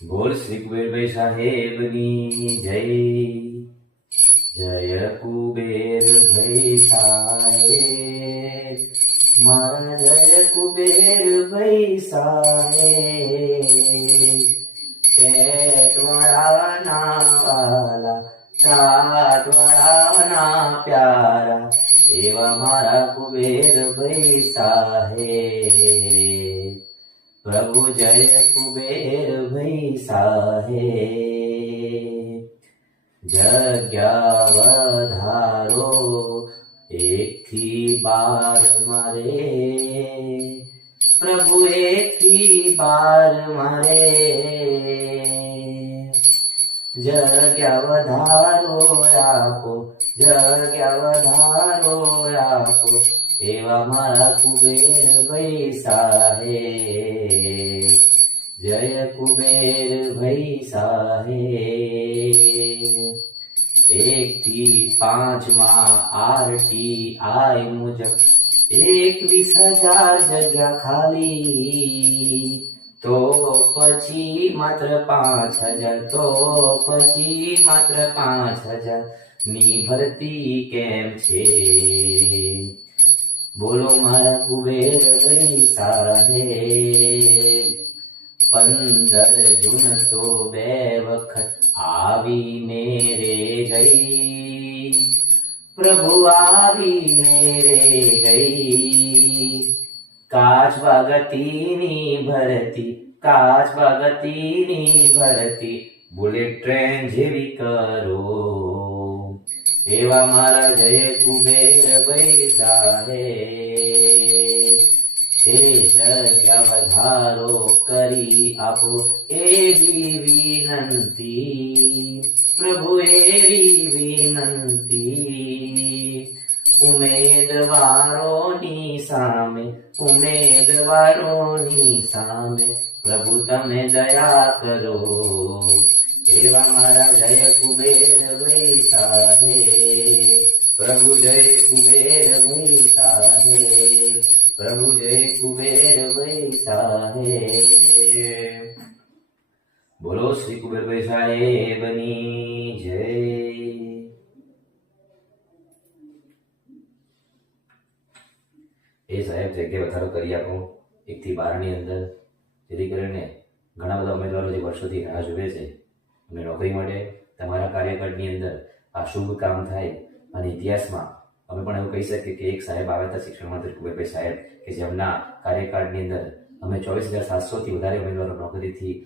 બોલ શ્રી કુબેરભાઈ સાહેબની જય. જય કુબેરભાઈ સાહેબ, મારા જય કુબેરભાઈ સાહેબ. પેટવાળાના વાલા, ટાટવાળાના પ્યારા, એવા મારા કુબેરભાઈ સાહેબ. પ્રભુ જય કુબેરભાઈ સાહેબ. જગ્યા વધારો 1 થી 12 મારે, પ્રભુ 1 થી 12 મારે. જગ્યા વધારો આપો, જગ્યા વધારો આપો, એવા મારા કુબેરભાઈ સાહેબ. જય કુબેરભાઈ સાહેબ. 1 થી 5 માં RTI મુજબ 21,000 જગ્યા ખાલી, તો પછી માત્ર 5,000, તો પછી માત્ર 5,000 ની ભરતી કેમ છે? બોલો મારા કુબેરભાઈ સાહેબ. 15 જૂન તો 2 વખત આવીને રે ગઈ, પ્રભુ આવીને રે ગઈ. કાચબા ગતિની ભરતી, કાચબા ગતિની ભરતી, બુલેટ ટ્રેન જેવી કરો, એવા મારા જય કુબેરભાઈ સાહેબ. એ જગ્યા વધારો કરી આપો એવી વિનંતી, પ્રભુ એવી વિનંતી. ઉમેદવારોની સામે, ઉમેદવારોની સામે, પ્રભુ તમે દયા કરો, એવા મારા જય કુબેરભાઈ સાહેબ. પ્રભુ જય કુબેરભાઈ સાહેબ, પ્રભુ જય કુબેરભાઈ સાહેબ. બોલો શ્રી કુબેરભાઈ સાહેબની જય. એ સાહેબ જગ્યા વધારો કરી આપો 1 થી 12 ની અંદર, જેથી કરીને ઘણા બધા ઉમેદવારો જે વર્ષોથી રાહ જુએ છે અને નોકરી માટે તમારા કાર્યકાળની અંદર આ શુભ કામ થાય. અને ઇતિહાસમાં અમે પણ એવું કહી શકીએ કે એક સાહેબ આવ્યા હતા શિક્ષણ મંત્રી કુબેરભાઈ સાહેબ, કે જેમના કાર્યકાળની અંદર અમે 24,700 થી વધારે ઉમેદવારો નોકરીથી